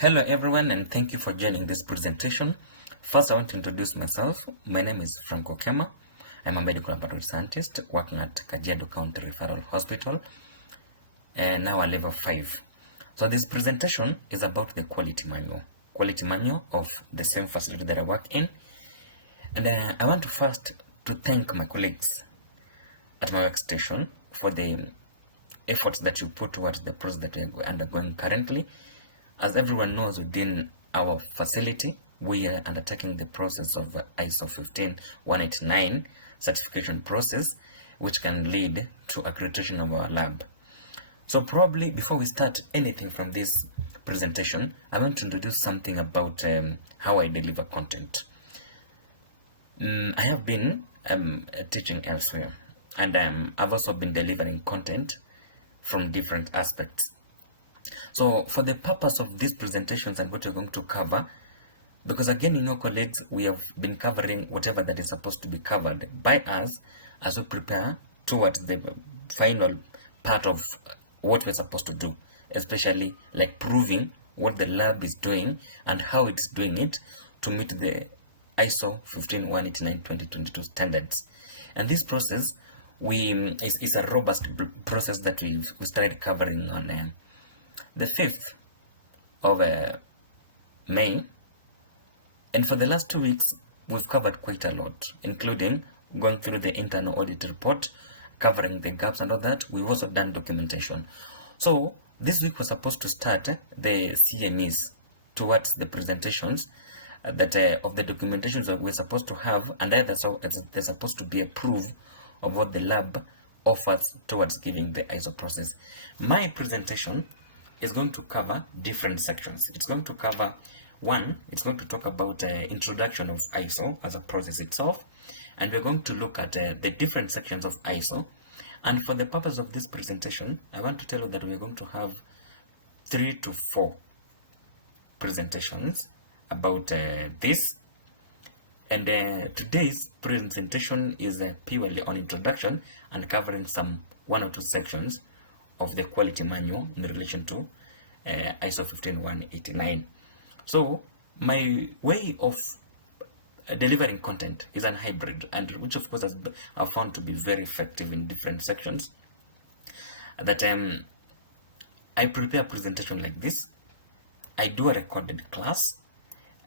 Hello everyone, and thank you for joining this presentation. First, I want to introduce myself. My name is Kcrhl. I'm a medical laboratory scientist working at Kajiado County Referral Hospital, and now a level 5. So this presentation is about the quality manual of the same facility that I work in. And I want to first to thank my colleagues at my workstation for the efforts that you put towards the process that we are undergoing currently. As everyone knows, within our facility, we are undertaking the process of ISO 15189 certification process, which can lead to accreditation of our lab. So probably before we start anything from this presentation, I want to introduce something about how I deliver content. I have been teaching elsewhere, and I've also been delivering content from different aspects. So for the purpose of these presentations and what we're going to cover, because again, colleagues, we have been covering whatever that is supposed to be covered by us as we prepare towards the final part of what we're supposed to do, especially like proving what the lab is doing and how it's doing it to meet the ISO 15189-2022 standards. And this process is a robust process that we started covering on the 5th of May, and for the last 2 weeks we've covered quite a lot, including going through the internal audit report, covering the gaps and all that. We've also done documentation. So this week we're supposed to start the CMEs towards the presentations that of the documentations that we're supposed to have, and either they're supposed to be a proof of what the lab offers towards giving the ISO process. My presentation is going to cover different sections. It's going to cover it's going to talk about introduction of ISO as a process itself, and we're going to look at the different sections of ISO. And for the purpose of this presentation, I want to tell you that we're going to have 3 to 4 presentations about this. And today's presentation is purely on introduction and covering some 1 or 2 sections of the quality manual in relation to ISO 15189. So my way of delivering content is an hybrid, and which of course I've found to be very effective in different sections. That I prepare a presentation like this, I do a recorded class,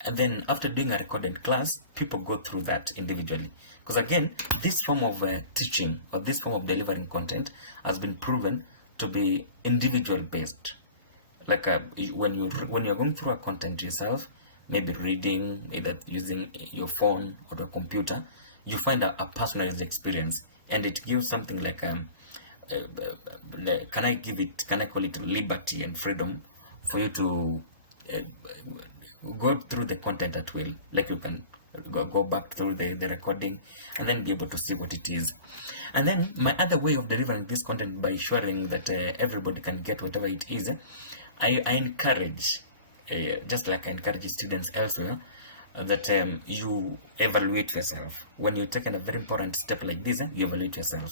and then after doing a recorded class, people go through that individually. Because again, this form of teaching or this form of delivering content has been proven to be individual based. Like when you're going through a content yourself, maybe reading, either using your phone or a computer, you find a personalized experience, and it gives something like can I call it liberty and freedom for you to go through the content at will. Like you can go back through the recording and then be able to see what it is. And then my other way of delivering this content, by ensuring that everybody can get whatever it is, I encourage, just like I encourage students elsewhere, that you evaluate yourself. When you're taking a very important step like this, you evaluate yourself.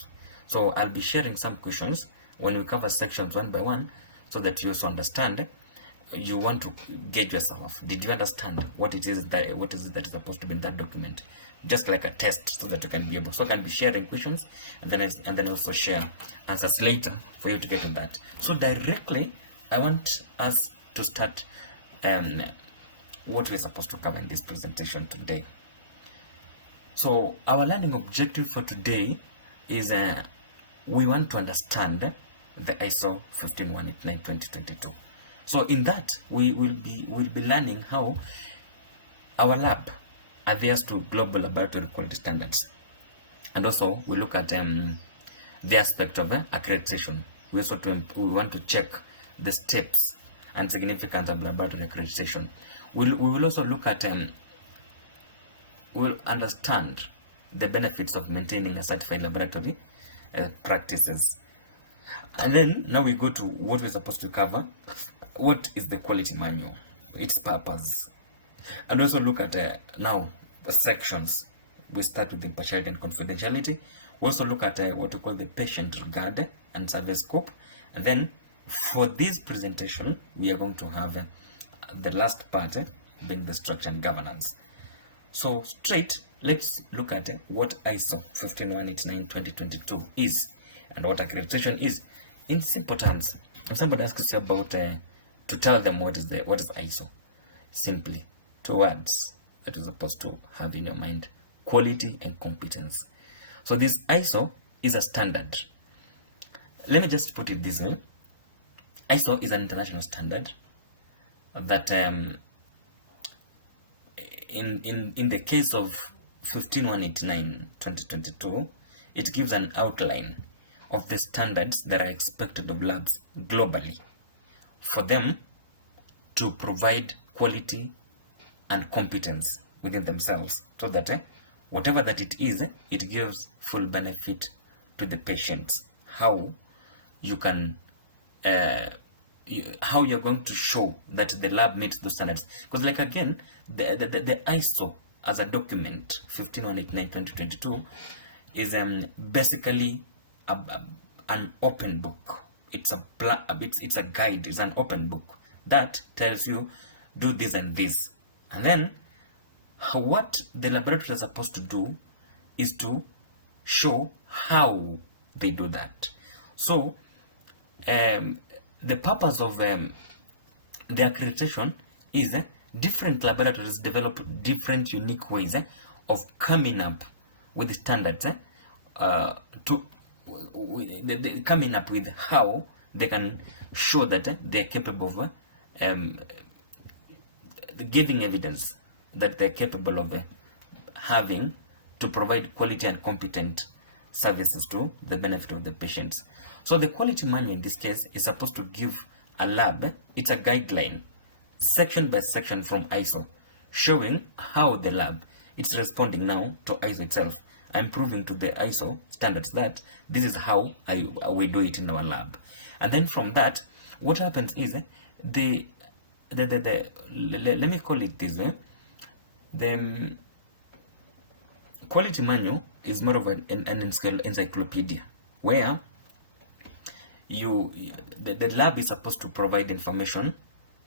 So I'll be sharing some questions when we cover sections one by one, so that you also understand. You want to gauge yourself. Did you understand what it is that is supposed to be in that document? Just like a test, so that you can be able. So I can be sharing questions, and then also share answers later for you to get on that. So directly, I want us to start what we're supposed to cover in this presentation today. So our learning objective for today is we want to understand the ISO 15189-2022. So in that, we'll be learning how our lab adheres to global laboratory quality standards, and also we look at the aspect of accreditation. We want to check the steps and significance of laboratory accreditation. We will also look at we'll understand the benefits of maintaining a certified laboratory practices. And then now we go to what we're supposed to cover. What is the quality manual, its purpose, and also look at now the sections. We start with the impartiality and confidentiality. We also look at what we call the patient regard and survey scope, and then for this presentation we are going to have the last part being the structure and governance. So straight, let's look at what ISO 15189-2022 is and what accreditation is. In simple terms, if somebody asks you about to tell them what is ISO, simply 2 words that you're supposed to have in your mind: quality and competence. So this ISO is a standard. Let me just put it this way. ISO is an international standard that in the case of 15189-2022, it gives an outline of the standards that are expected of labs globally for them to provide quality and competence within themselves, so that whatever that it is, it gives full benefit to the patients. How you can how you're going to show that the lab meets those standards, because like again, the ISO as a document 15189-2022 is basically an open book. It's a guide. It's an open book that tells you do this and this, and then what the laboratory is supposed to do is to show how they do that. So the purpose of the accreditation is different laboratories develop different unique ways of coming up with standards coming up with how they can show that they're capable of giving evidence that they're capable of having to provide quality and competent services to the benefit of the patients. So the quality manual in this case is supposed to give a lab, it's a guideline, section by section from ISO, showing how the lab it's responding now to ISO itself. I'm proving to the ISO standards that this is how we do it in our lab. And then from that, what happens is let me call it this way. The quality manual is more of an encyclopedia where the lab is supposed to provide information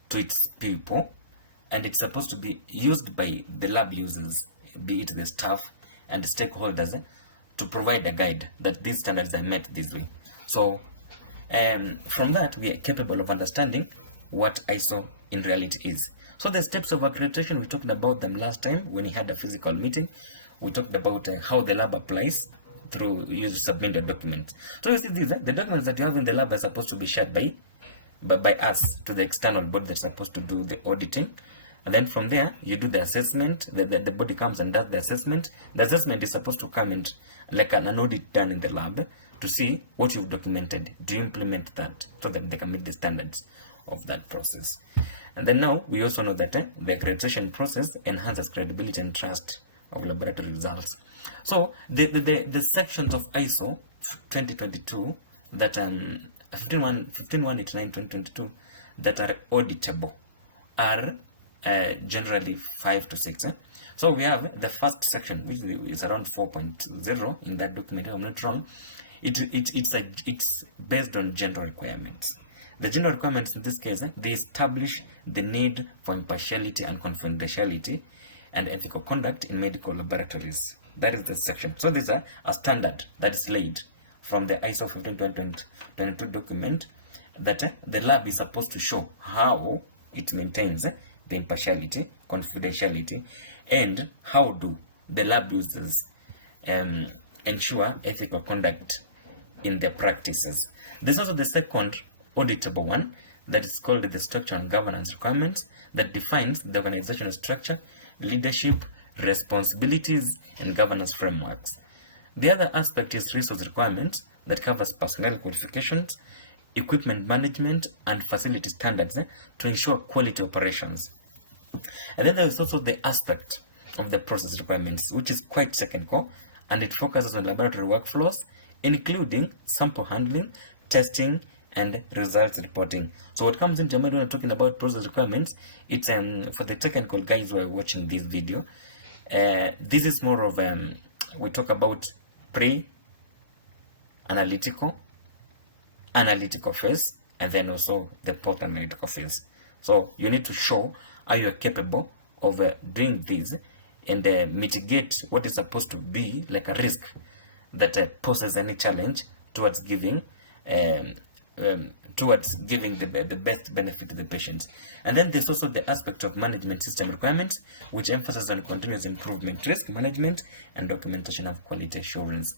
to its people, and it's supposed to be used by the lab users, be it the staff and the stakeholders, to provide a guide that these standards are met this way. So from that, we are capable of understanding what ISO in reality is. So the steps of accreditation, we talked about them last time when we had a physical meeting. We talked about how the lab applies through you submit a document. So you see these, the documents that you have in the lab are supposed to be shared by us to the external body that's supposed to do the auditing. And then from there, you do the assessment. The body comes and does the assessment. The assessment is supposed to come in like an audit done in the lab to see what you've documented. Do you implement that so that they can meet the standards of that process? And then now, we also know that the accreditation process enhances credibility and trust of laboratory results. So the sections of ISO 2022 that 15189-2022 that are auditable are generally 5 to 6. So we have the first section, which is around 4.0 in that document, if I'm not wrong. It's based on general requirements. The general requirements in this case, they establish the need for impartiality and confidentiality and ethical conduct in medical laboratories. That is the section. So these are a standard that is laid from the ISO 15222 document that the lab is supposed to show how it maintains the impartiality, confidentiality, and how do the lab users ensure ethical conduct in their practices. There's also the second auditable one that is called the structure and governance requirements that defines the organizational structure, leadership, responsibilities, and governance frameworks. The other aspect is resource requirements that covers personnel qualifications, equipment management, and facility standards to ensure quality operations. And then there is also the aspect of the process requirements, which is quite technical, and it focuses on laboratory workflows, including sample handling, testing, and results reporting. So what comes into your mind when I'm talking about process requirements, it's for the technical guys who are watching this video, this is more of we talk about pre-analytical, analytical phase, and then also the post-analytical phase. So you need to show how you are capable of doing this and mitigate what is supposed to be like a risk that poses any challenge towards giving the best benefit to the patient. And then there's also the aspect of management system requirements, which emphasizes on continuous improvement, risk management, and documentation of quality assurance.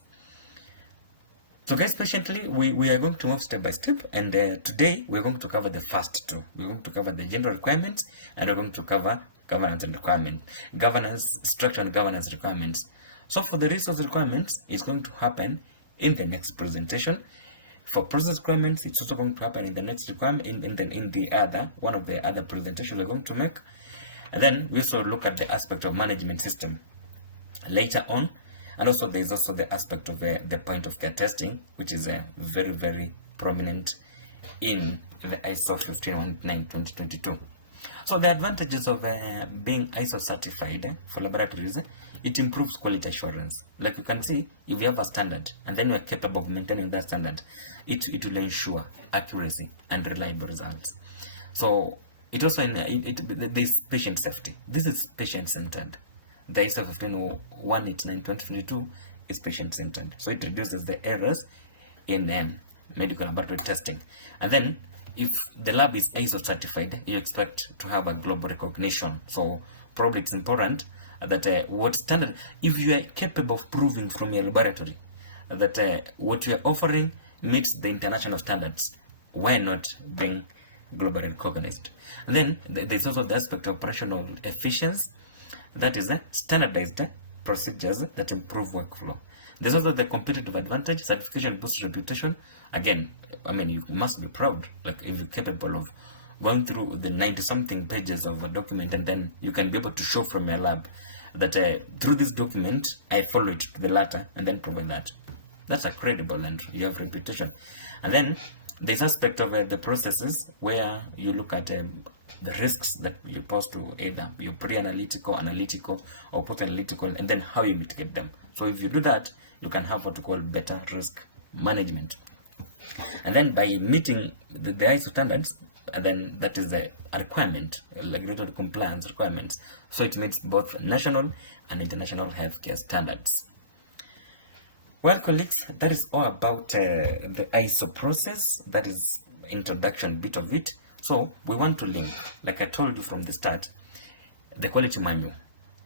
So guys, patiently, we are going to move step by step, and today we're going to cover the first two. We're going to cover the general requirements, and we're going to cover governance and structure and governance requirements. So for the resource requirements, it's going to happen in the next presentation. For process requirements, it's also going to happen in the next requirement, in the other, one of the other presentations we're going to make. And then we also look at the aspect of management system later on. And also there's also the aspect of the point of care testing, which is very, very prominent in the ISO 15192-2022. So the advantages of being ISO certified for laboratories, it improves quality assurance. Like you can see, if you have a standard and then you are capable of maintaining that standard, it will ensure accuracy and reliable results. So it also there's patient safety. This is patient-centered. The ISO 15189-2022 is patient-centered. So it reduces the errors in medical laboratory testing. And then if the lab is ISO certified, you expect to have a global recognition. So probably it's important that what standard, if you are capable of proving from your laboratory that what you are offering meets the international standards, why not being globally recognized? And then there's also the aspect of operational efficiency. That is standardized procedures that improve workflow. There's also the competitive advantage. Certification boosts reputation. Again, I mean, you must be proud. Like if you're capable of going through the 90-something pages of a document, and then you can be able to show from your lab that through this document, I follow it to the letter and then provide that. That's a credible, and you have reputation. And then there's aspect of the processes where you look at the risks that you pose to either your pre-analytical, analytical, or post-analytical, and then how you mitigate them. So if you do that, you can have what we call better risk management. And then by meeting the ISO standards, and then that is a requirement, like regulatory compliance requirements. So it meets both national and international healthcare standards. Well, colleagues, that is all about the ISO process. That is introduction bit of it. So we want to link, like I told you from the start, the quality manual.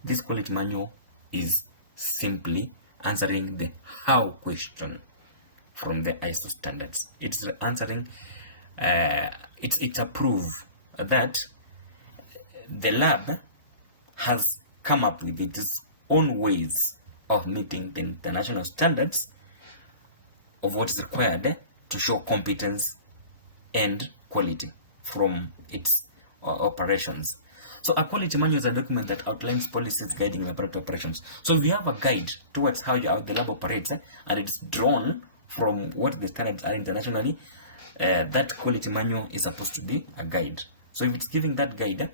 This quality manual is simply answering the how question from the ISO standards. It's answering, it's a proof that the lab has come up with its own ways of meeting the international standards of what is required to show competence and quality from its operations. So a quality manual is a document that outlines policies guiding laboratory operations. So if you have a guide towards how the lab operates, and it's drawn from what the standards are internationally, that quality manual is supposed to be a guide. So if it's giving that guide,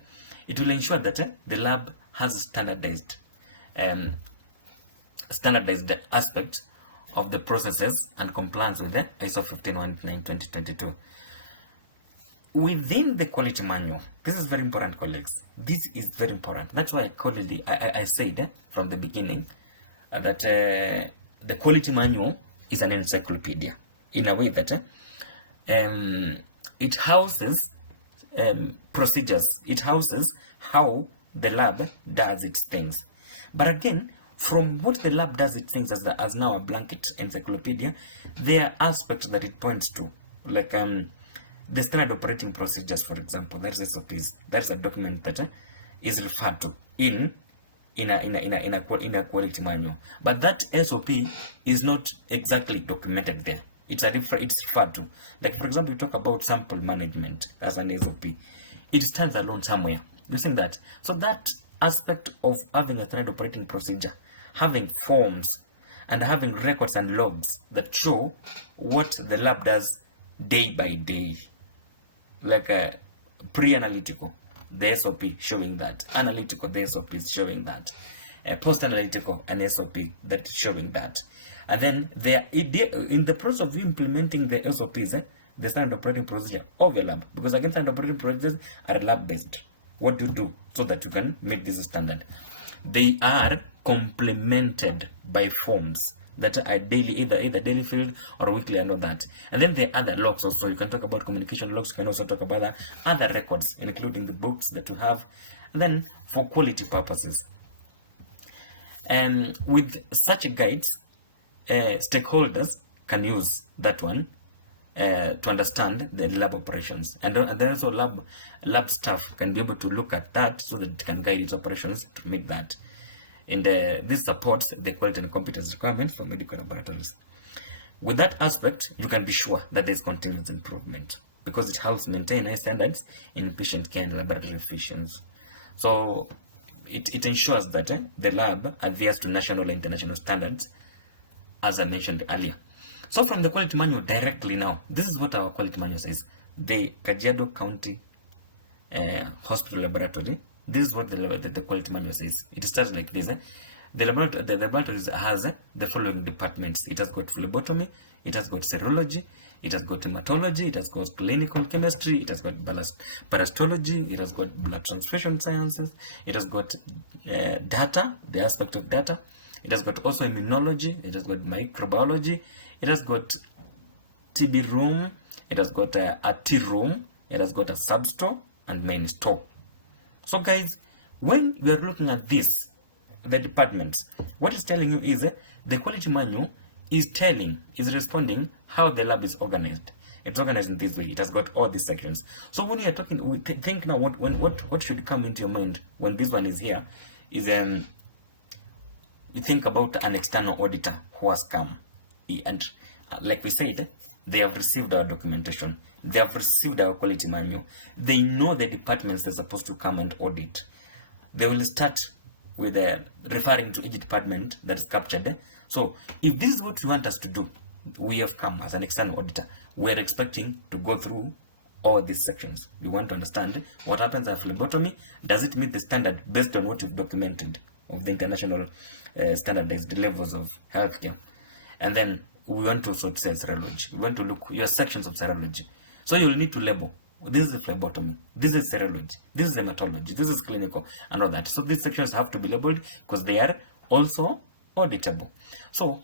it will ensure that the lab has standardized aspect of the processes and compliance with the ISO 15189-2022. Within the quality manual, this is very important, colleagues. This is very important. That's why I said from the beginning that the quality manual is an encyclopedia in a way that it houses procedures. It houses how the lab does its things. But again, from what the lab does its things as now a blanket encyclopedia, there are aspects that it points to, like the standard operating procedures, for example. That's SOPs. That's a document that is referred to in a quality manual. But that SOP is not exactly documented there. It's referred to. Like for example, you talk about sample management as an SOP. It stands alone somewhere. You think that? So that aspect of having a standard operating procedure, having forms, and having records and logs that show what the lab does day by day, like a pre-analytical, the SOP showing that, analytical, the SOP is showing that, post-analytical, an SOP that's showing that. And then in the process of implementing the SOPs, the standard operating procedure of your lab, because again, standard operating procedures are lab based. What do you do so that you can meet this standard? They are complemented by forms that are daily, either daily filled or weekly, and all that. And then there are other logs also. You can talk about communication logs. You can also talk about other records, including the books that you have. And then for quality purposes, and with such guides, stakeholders can use that one to understand the lab operations, and then also lab staff can be able to look at that so that it can guide its operations to meet that. And this supports the quality and competence requirements for medical laboratories. With that aspect, you can be sure that there is continuous improvement, because it helps maintain high standards in patient care and laboratory efficiency. So it ensures that the lab adheres to national and international standards, as I mentioned earlier. So from the quality manual directly now, this is what our quality manual says. The Kajiado County Hospital Laboratory, this is what the quality manual says. It starts like this. The laboratory has the following departments. It has got phlebotomy, it has got serology, it has got hematology, it has got clinical chemistry, it has got parasitology, it has got blood transfusion sciences, it has got data, the aspect of data, it has got also immunology, it has got microbiology, it has got TB room, it has got a T room, it has got a substore and main store. So guys, when we are looking at this, the departments, what it's telling you is the quality manual is responding how the lab is organized. It's organized in this way. It has got all these sections. So when you are talking, we think now what should come into your mind when this one is here is you think about an external auditor who has come, and like we said, they have received our documentation, they have received our quality manual, they know the departments they're supposed to come and audit. They will start with referring to each department that is captured. So if this is what you want us to do, we have come as an external auditor, we're expecting to go through all these sections. We want to understand what happens at phlebotomy. Does it meet the standard based on what you've documented of the international standardized levels of healthcare? And then we want to also say serology. We want to look your sections of serology. So you'll need to label. This is phlebotomy, this is serology, this is hematology, this is clinical, and all that. So these sections have to be labeled because they are also auditable. So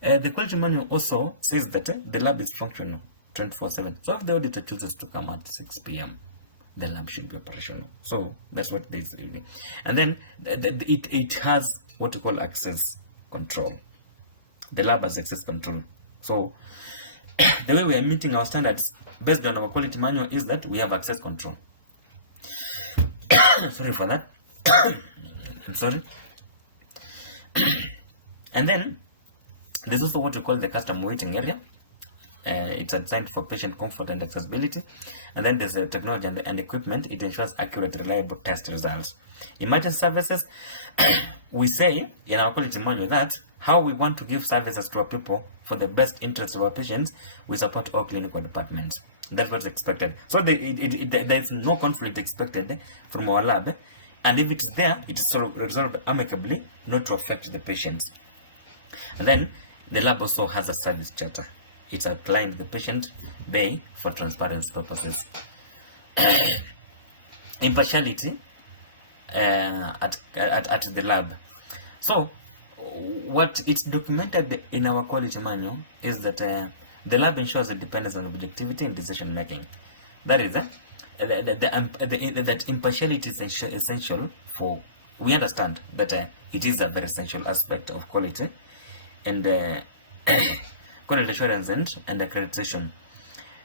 the quality manual also says that the lab is functional 24/7. So if the auditor chooses to come at 6 p.m., the lab should be operational. So that's what this is. And then it has what we call access control. The lab has access control. So the way we are meeting our standards based on our quality manual is that we have access control. Sorry for that. I'm sorry. And then there's also what we call the custom waiting area. It's designed for patient comfort and accessibility. And then there's the technology and equipment. It ensures accurate, reliable test results. Emergency services, we say in our quality manual that how we want to give services to our people for the best interest of our patients, we support all clinical departments. That's what's expected. So there is no conflict expected from our lab. And if it's there, it is resolved amicably, not to affect the patients. And then the lab also has a service charter. It's outlined the patient bay for transparency purposes. Impartiality at the lab. So what it's documented in our quality manual is that the lab ensures independence and objectivity in decision making. That is that impartiality is essential for. We understand that it is a very essential aspect of quality and quality assurance and accreditation.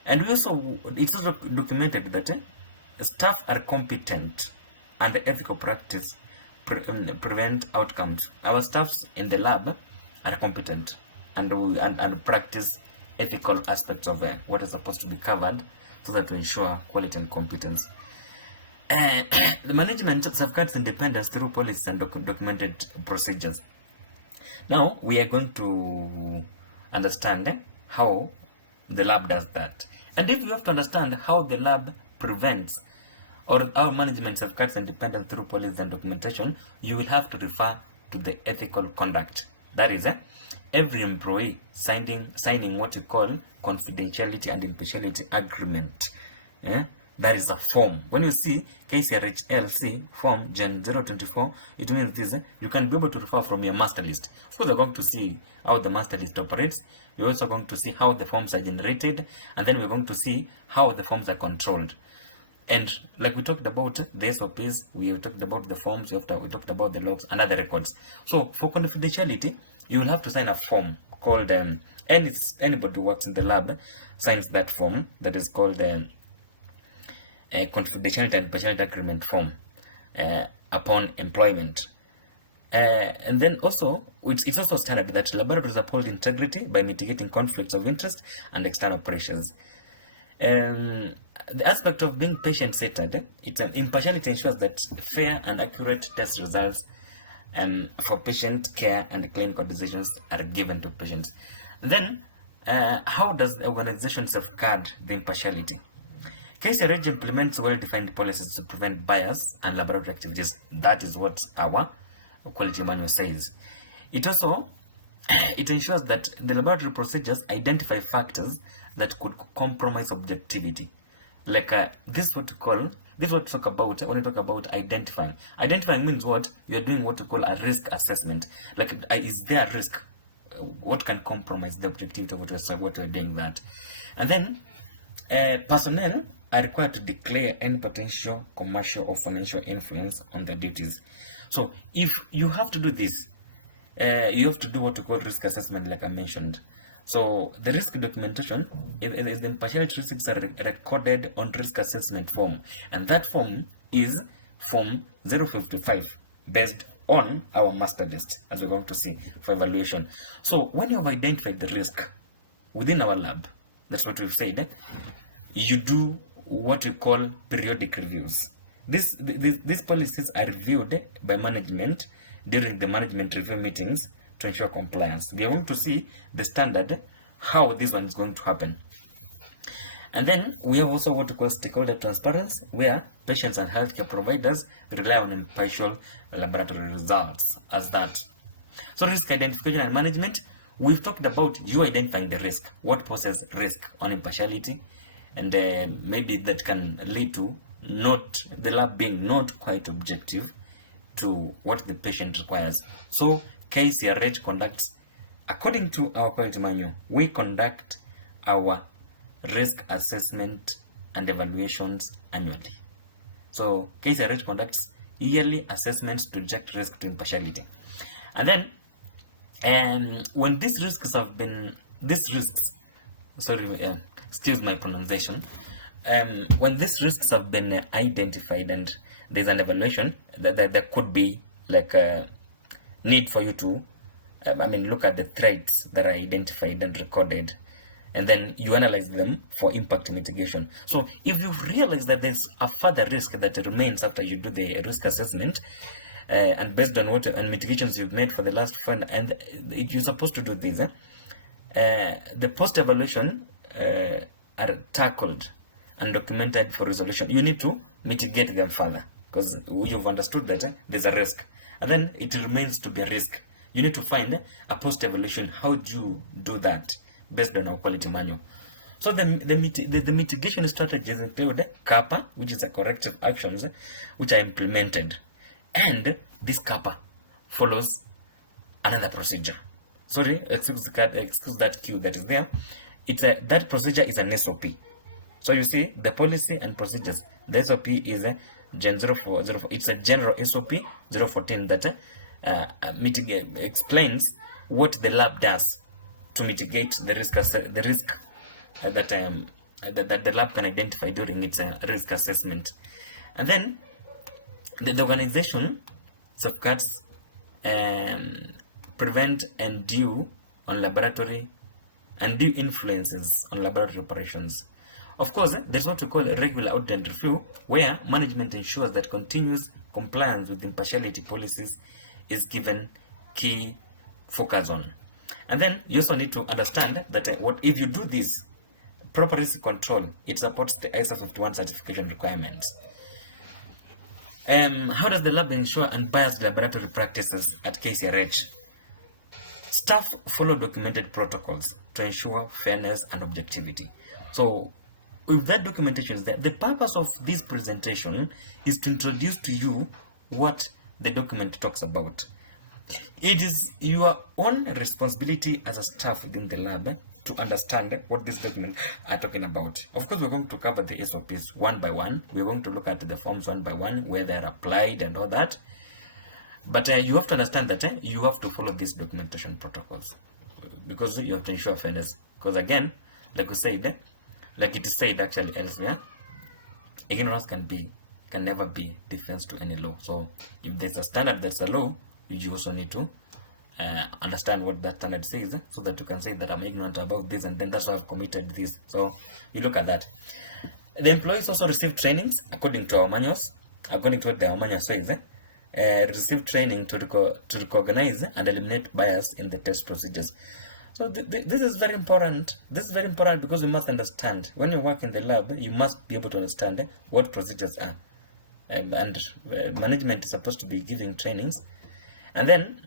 And it's also documented that staff are competent and the ethical practice prevent outcomes. Our staffs in the lab are competent and practice ethical aspects of what is supposed to be covered so that we ensure quality and competence. The management safeguards independence through policies and documented procedures. Now we are going to understand how the lab does that. And if you have to understand how the lab prevents or how management safeguards independence through policies and documentation, you will have to refer to the ethical conduct That is, every employee signing what you call confidentiality and impartiality agreement. That is a form. When you see Kcrhl form Gen 024, it means this. You can be able to refer from your master list. Of course, you're going to see how the master list operates. You're also going to see how the forms are generated, and then we're going to see how the forms are controlled. And like we talked about the SOPs, we have talked about the forms, we talked about the logs and other records. So for confidentiality, you will have to sign a form called, anybody who works in the lab signs that form that is called confidentiality and impartiality agreement form upon employment. And then also, it's also standard that laboratories uphold integrity by mitigating conflicts of interest and external pressures. The aspect of being patient-centered, impartiality ensures that fair and accurate test results for patient care and clinical decisions are given to patients. Then, how does the organization safeguard the impartiality? Kcrhl implements well-defined policies to prevent bias and laboratory activities. That is what our quality manual says. It also it ensures that the laboratory procedures identify factors that could compromise objectivity. Like this is what we talk about when we talk about identifying. Identifying means what? You are doing what we call a risk assessment. Like, is there a risk? What can compromise the objectivity of what we're doing that? And then personnel are required to declare any potential commercial or financial influence on their duties. So if you have to do this, you have to do what we call risk assessment, like I mentioned. So the risk documentation is the impartiality risks are recorded on risk assessment form, and that form is form 055, based on our master list, as we're going to see for evaluation. So when you have identified the risk within our lab, that's what we've said, you do what we call periodic reviews. These policies are reviewed by management during the management review meetings to ensure compliance. We are going to see the standard, how this one is going to happen. And then we have also what we call stakeholder transparency, where patients and healthcare providers rely on impartial laboratory results as that. So risk identification and management, we've talked about you identifying the risk, what poses risk on impartiality, and maybe that can lead to the lab being not quite objective to what the patient requires. So Kcrhl conducts, according to our quality manual, we conduct our risk assessment and evaluations annually. So Kcrhl conducts yearly assessments to inject risk to impartiality. And then when these risks have been, excuse my pronunciation, when these risks have been identified and there's an evaluation, there could be like a need for you to look at the threats that are identified and recorded, and then you analyze them for impact mitigation. So if you realize that there's a further risk that remains after you do the risk assessment, and based on what and mitigations you've made for the last fund, and you're supposed to do this, the post-evaluation are tackled and documented for resolution. You need to mitigate them further, because you've understood that there's a risk, and then it remains to be a risk. You need to find a post-evaluation. How do you do that based on our quality manual? So the mitigation strategies include CAPA, which is a corrective actions which are implemented, and this CAPA follows another procedure. Sorry, excuse that Q that is there. That procedure is an SOP. So you see the policy and procedures. The SOP is a Gen 04. It's a general SOP 014 that explains what the lab does to mitigate the risk that the lab can identify during its risk assessment. And then the organization safeguards prevent undue influences on laboratory operations. Of course, there's what we call a regular audit and review, where management ensures that continuous compliance with impartiality policies is given key focus on. And then you also need to understand that if you do this proper risk control, it supports the ISO 51 certification requirements. How does the lab ensure unbiased laboratory practices at Kcrhl? Staff follow documented protocols to ensure fairness and objectivity. So if that documentation is there, the purpose of this presentation is to introduce to you what the document talks about. It is your own responsibility as a staff within the lab to understand what this document are talking about. Of course, we're going to cover the SOPs one by one. We're going to look at the forms one by one, where they're applied and all that. But you have to understand that you have to follow these documentation protocols, because you have to ensure fairness. Because again, like we said, like it is said actually elsewhere, ignorance can never be defense to any law. So if there's a standard, there's a law, you also need to understand what that standard says, so that you can say that I'm ignorant about this, and then that's why I've committed this. So you look at that. The employees also receive trainings according to our manuals, according to what our manual says. Receive training to recognize and eliminate bias in the test procedures. So this is very important. This is very important because you must understand, when you work in the lab, you must be able to understand what procedures are. And management is supposed to be giving trainings. And then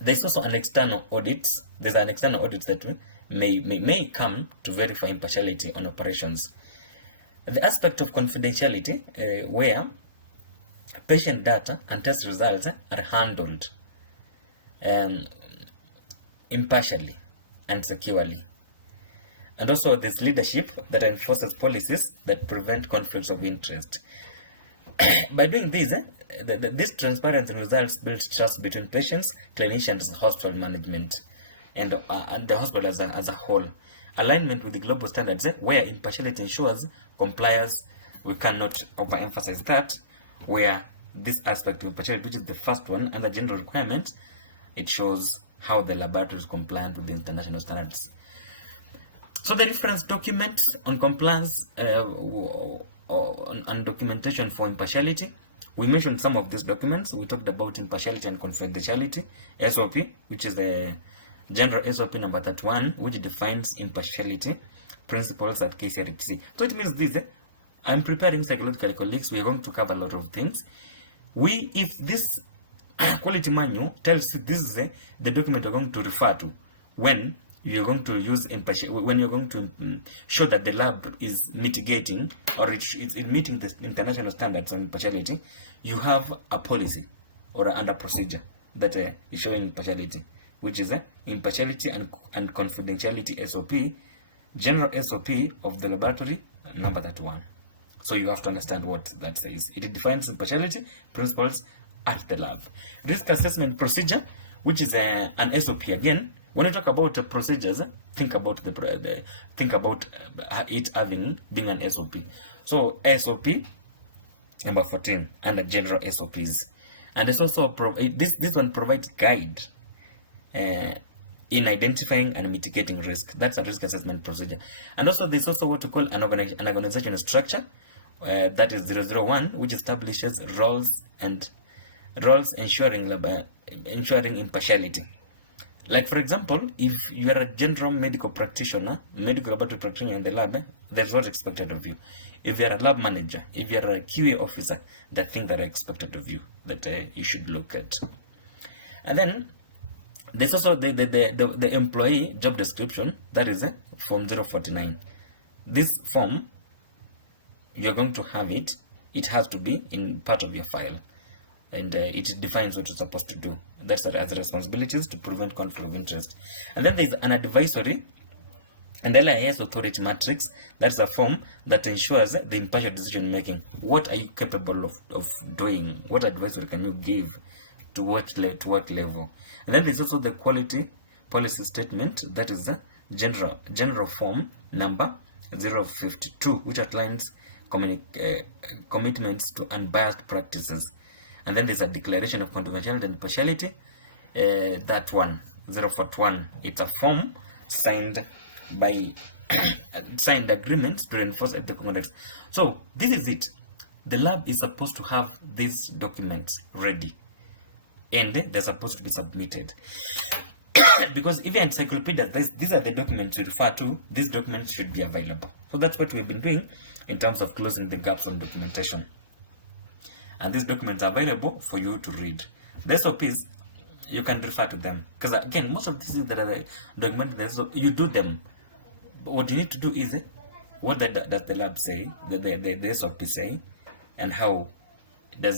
there's also an external audit. There's an external audit that may come to verify impartiality on operations. The aspect of confidentiality, where patient data and test results are handled impartially and securely. And also there's leadership that enforces policies that prevent conflicts of interest. By doing this, this transparency results build trust between patients, clinicians, hospital management, and the hospital as a whole. Alignment with the global standards, where impartiality ensures compliance. We cannot overemphasize that, where this aspect of impartiality, which is the first one, and the general requirement, it shows how the laboratory is compliant with the international standards. So the reference document on compliance on documentation for impartiality, we mentioned some of these documents. We talked about impartiality and confidentiality, SOP, which is the general SOP number 31, which defines impartiality principles at Kcrhl. So it means this, I'm preparing psychological colleagues. We are going to cover a lot of things. If this quality manual tells you this is the document you're going to refer to when you're going to use when you're going to show that the lab is mitigating, or it's meeting the international standards on impartiality, you have a policy or a procedure that is showing impartiality, which is impartiality and confidentiality SOP, general SOP of the laboratory number 31. So you have to understand what that says. It defines impartiality principles at the lab. Risk assessment procedure, which is an SOP again. When you talk about procedures, think about it being an SOP. So SOP number 14 and the general SOPs, and it's also this one provides guide in identifying and mitigating risk. That's a risk assessment procedure. And also there's also what we call an organizational structure. That is 001, which establishes roles ensuring impartiality. Like for example, if you are a general medical practitioner, medical laboratory practitioner in the lab, there's what's expected of you. If you are a lab manager, if you are a QA officer, the things that are expected of you that you should look at. And then there's also the employee job description, that is form 049. This form, you're going to have it. It has to be in part of your file, and it defines what you're supposed to do. That's as responsibilities to prevent conflict of interest. And then there's an advisory and LIS authority matrix. That's a form that ensures the impartial decision making. What are you capable of doing? What advisory can you give to what level? And then there's also the quality policy statement. That is the general form number 052, which outlines commitments to unbiased practices. And then there's a declaration of confidentiality and impartiality. That one, 041, it's a form signed by signed agreements to reinforce ethical conduct. So this is it. The lab is supposed to have these documents ready, and they're supposed to be submitted. Because if you're encyclopedia, these are the documents you refer to. These documents should be available. So that's what we've been doing in terms of closing the gaps on documentation. And these documents are available for you to read. The SOPs, you can refer to them, because again, most of these things that are documented, so you do them. But what you need to do is what does the lab say, the SOP say, and how do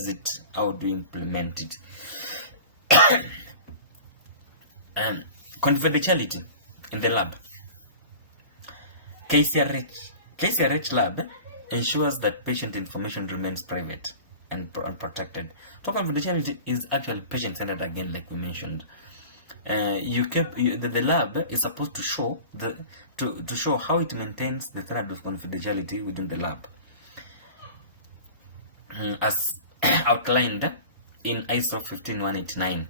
you implement it? Confidentiality in the lab. Kcrhl lab ensures that patient information remains private and protected. So confidentiality is actually patient-centered again, like we mentioned. The lab is supposed to show to show how it maintains the standard of confidentiality within the lab, as outlined in ISO 15189.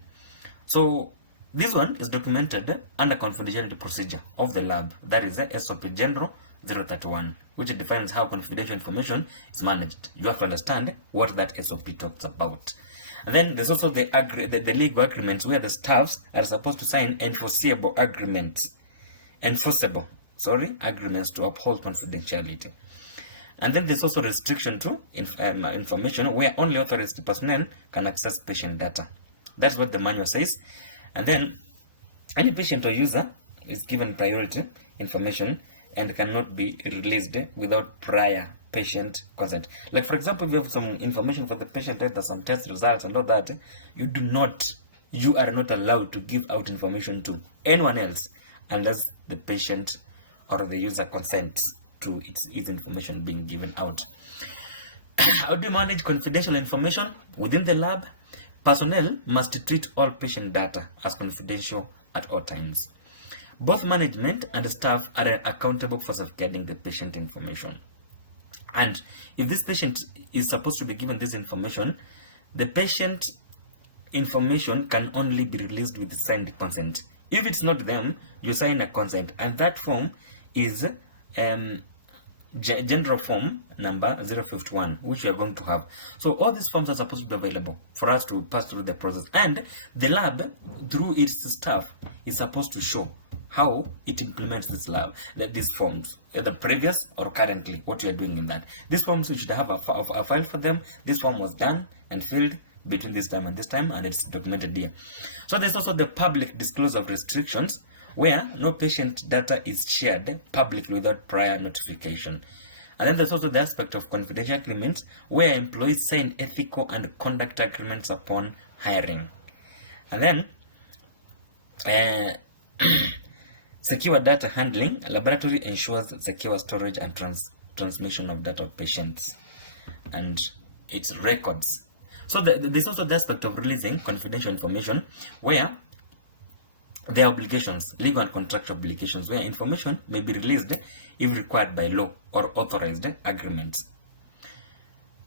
So this one is documented under confidentiality procedure of the lab, that is the SOP General 031, which defines how confidential information is managed. You have to understand what that SOP talks about. And then there's also the legal agreements where the staffs are supposed to sign enforceable agreements to uphold confidentiality. And then there's also restriction to information where only authorized personnel can access patient data. That's what the manual says. And then any patient or user is given priority information and cannot be released without prior patient consent. Like, for example, if you have some information for the patient, like some test results and all that, you are not allowed to give out information to anyone else unless the patient or the user consents to its information being given out. How do you manage confidential information within the lab? Personnel must treat all patient data as confidential at all times. Both management and staff are accountable for safeguarding the patient information. And if this patient is supposed to be given this information, the patient information can only be released with signed consent. If it's not them, you sign a consent, and that form is general form number 051, which we are going to have. So all these forms are supposed to be available for us to pass through the process, and the lab, through its staff, is supposed to show how it implements these forms, either previous or currently, what you are doing in that. These forms, you should have a file for them. This form was done and filled between this time and this time, and it's documented here. So there's also the public disclosure of restrictions, where no patient data is shared publicly without prior notification. And then there's also the aspect of confidential agreements, where employees sign ethical and conduct agreements upon hiring. And then secure data handling. A laboratory ensures secure storage and transmission of data of patients and its records. So there's also the aspect of releasing confidential information, where there are obligations, legal and contractual obligations, where information may be released if required by law or authorized agreements.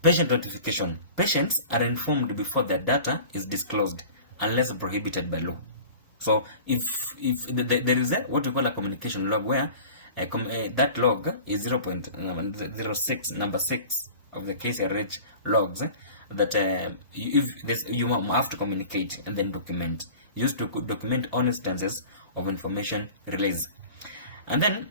Patient notification. Patients are informed before their data is disclosed unless prohibited by law. So if there is what we call a communication log, where that log is 0.06, number 6 of the Kcrhl logs, that you have to communicate and then document, used to document all instances of information release. And then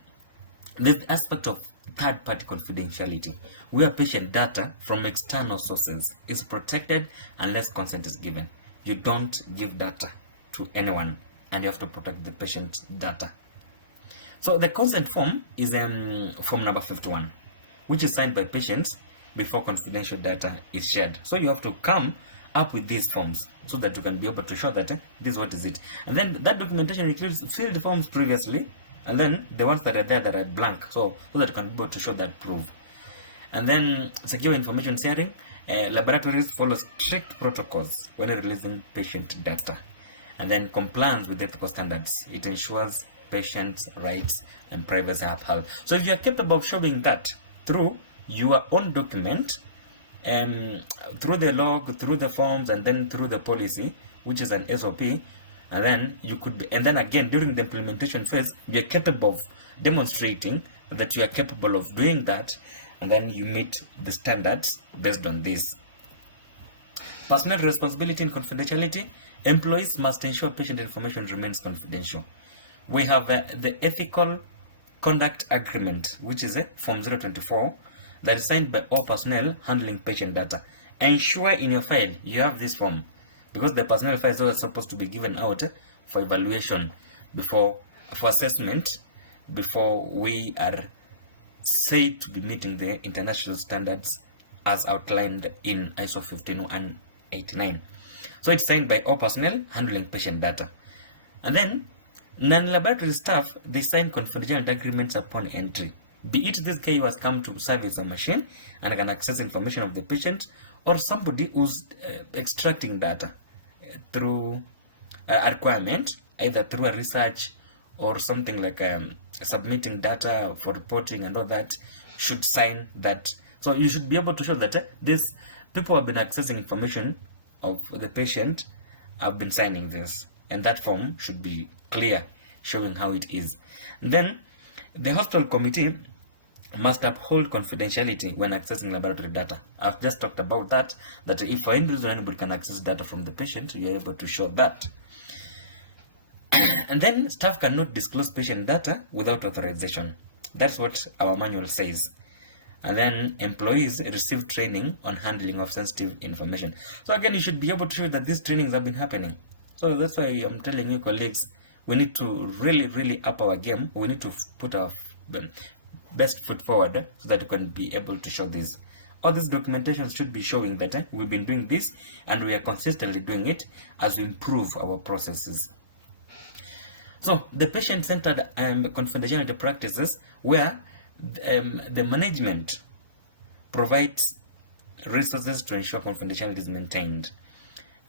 the aspect of third-party confidentiality, where patient data from external sources is protected unless consent is given. You don't give data to anyone, and you have to protect the patient data. So the consent form is form number 51, which is signed by patients before confidential data is shared. So you have to come up with these forms so that you can be able to show that this is what is it. And then that documentation includes filled forms previously, and then the ones that are there that are blank, so that you can be able to show that proof. And then secure information sharing. Laboratories follow strict protocols when releasing patient data. And then compliance with ethical standards. It ensures patients' rights and privacy are upheld. So if you are capable of showing that through your own document, through the log, through the forms, and then through the policy, which is an SOP, and then you could be, and then again during the implementation phase, you are capable of demonstrating that you are capable of doing that, and then you meet the standards based on this. Personal responsibility and confidentiality. Employees must ensure patient information remains confidential. We have the ethical conduct agreement, which is form 024, that is signed by all personnel handling patient data. Ensure in your file you have this form, because the personnel files are supposed to be given out for evaluation for assessment before we are said to be meeting the international standards as outlined in ISO 15189. So it's signed by all personnel handling patient data. And then non-laboratory staff, they sign confidentiality agreements upon entry. Be it this guy who has come to service a machine and can access information of the patient, or somebody who's extracting data through a requirement, either through a research or something like submitting data for reporting and all that, should sign that. So you should be able to show that these people have been accessing information of the patient have been signing this, and that form should be clear, showing how it is. And then the hospital committee must uphold confidentiality when accessing laboratory data. I've just talked about that if for any reason anybody can access data from the patient, you're able to show that. And then staff cannot disclose patient data without authorization. That's what our manual says. And then employees receive training on handling of sensitive information. So again, you should be able to show that these trainings have been happening. So that's why I'm telling you, colleagues, we need to really up our game. We need to put our best foot forward so that we can be able to show this. All these documentations should be showing that we've been doing this and we are consistently doing it as we improve our processes. So the patient-centered confidentiality practices, where the management provides resources to ensure confidentiality is maintained.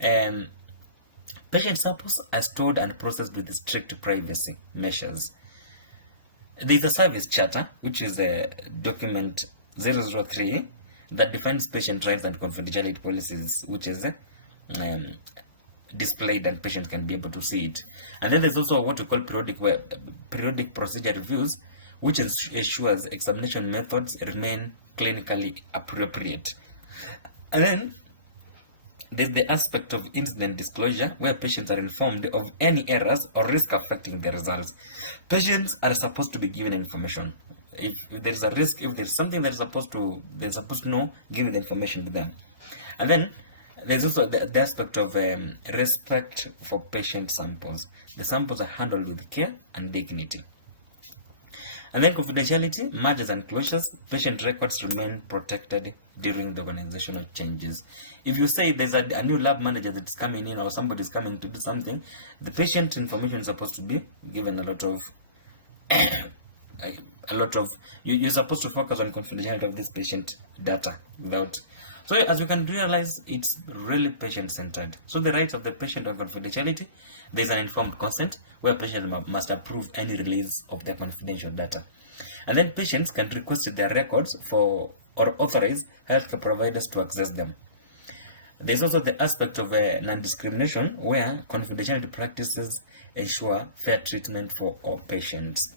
Patient samples are stored and processed with strict privacy measures. There is a service charter, which is a document 003 that defines patient rights and confidentiality policies, which is displayed and patients can be able to see it. And then there's also what we call periodic procedure reviews, which ensures examination methods remain clinically appropriate. And then there's the aspect of incident disclosure, where patients are informed of any errors or risk affecting the results. Patients are supposed to be given information. If there's a risk, if there's something they're supposed to know, give the information to them. And then there's also the aspect of respect for patient samples. The samples are handled with care and dignity. And then confidentiality, mergers and closures. Patient records remain protected during the organizational changes. If you say there's a new lab manager that's coming in, or somebody's coming to do something, the patient information is supposed to be given a lot of you're supposed to focus on confidentiality of this patient data without. So as you can realize, it's really patient-centered. So the rights of the patient on confidentiality, there's an informed consent where patients must approve any release of their confidential data. And then patients can request their records for or authorize healthcare providers to access them. There's also the aspect of non-discrimination, where confidentiality practices ensure fair treatment for all patients.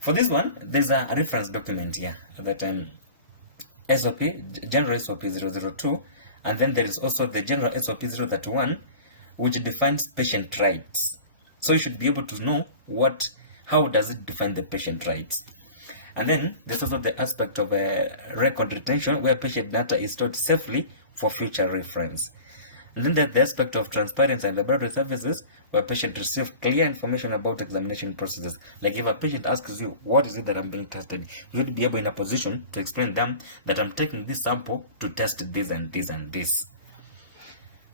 For this one, there's a reference document here that SOP, General SOP 002, and then there is also the General SOP 031, which defines patient rights. So you should be able to know how does it define the patient rights. And then there's also the aspect of record retention, where patient data is stored safely for future reference. And then there's the aspect of transparency and laboratory services, where patients receive clear information about examination processes. Like if a patient asks you, what is it that I'm being tested, you should be able in a position to explain them that I'm taking this sample to test this and this and this.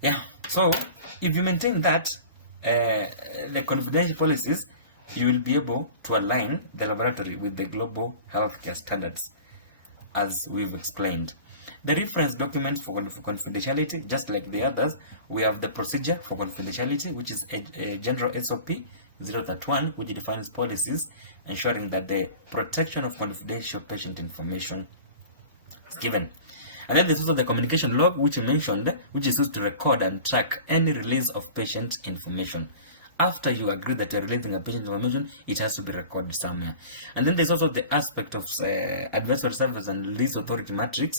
Yeah, so if you maintain that, the confidential policies, you will be able to align the laboratory with the global healthcare standards, as we've explained. The reference document for confidentiality, just like the others, we have the procedure for confidentiality, which is a General SOP 031, which defines policies ensuring that the protection of confidential patient information is given. And then there's also the communication log, which you mentioned, which is used to record and track any release of patient information. After you agree that you're releasing a patient information, it has to be recorded somewhere. And then there's also the aspect of advisory service and release authority matrix,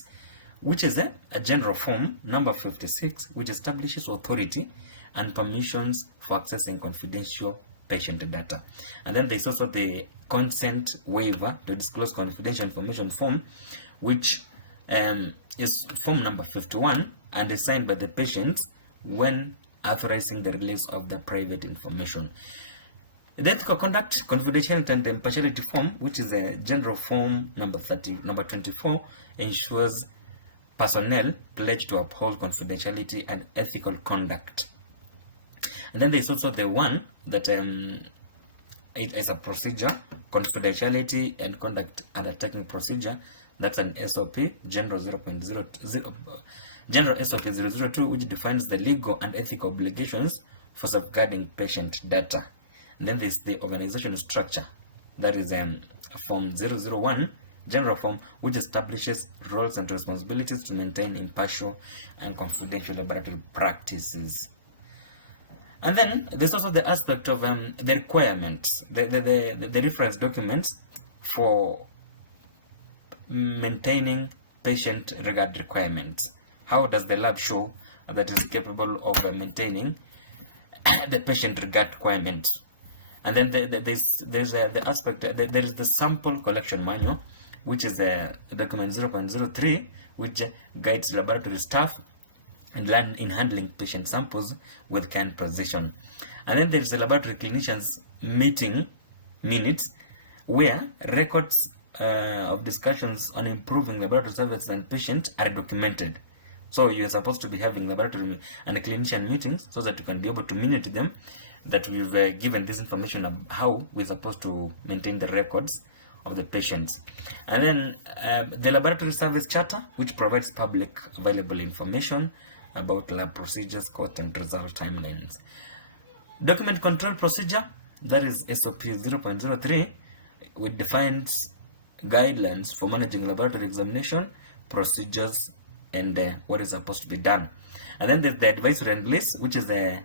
which is a general form number 56, which establishes authority and permissions for accessing confidential patient data. And then there's also the consent waiver to disclose confidential information form, which is form number 51 and is signed by the patients when authorizing the release of the private information. The ethical conduct, confidentiality, and impartiality form, which is a general form number 24, ensures personnel pledge to uphold confidentiality and ethical conduct. And then there's also the one that it is a procedure, confidentiality and conduct undertaking procedure. That's an SOP, General 0.0, General SOP 002, which defines the legal and ethical obligations for safeguarding patient data. And then there's the organizational structure. That is Form 001, General Form, which establishes roles and responsibilities to maintain impartial and confidential laboratory practices. And then there's also the aspect of the requirements, the reference documents for maintaining patient regard requirements. How does the lab show that is capable of maintaining the patient regard requirements? And then there's the aspect, there is the sample collection manual, which is document 0.03, which guides laboratory staff in handling patient samples with kind precision. And then there is the laboratory clinicians meeting minutes, where records of discussions on improving laboratory services and patient are documented. So you are supposed to be having laboratory and clinician meetings so that you can be able to minute them, that we've given this information of how we're supposed to maintain the records of the patients. And then the laboratory service charter, which provides public available information about lab procedures, cost and result timelines. Document control procedure, that is SOP 0.03, which defines guidelines for managing laboratory examination, procedures, and what is supposed to be done. And then there's the advisory and list, which is the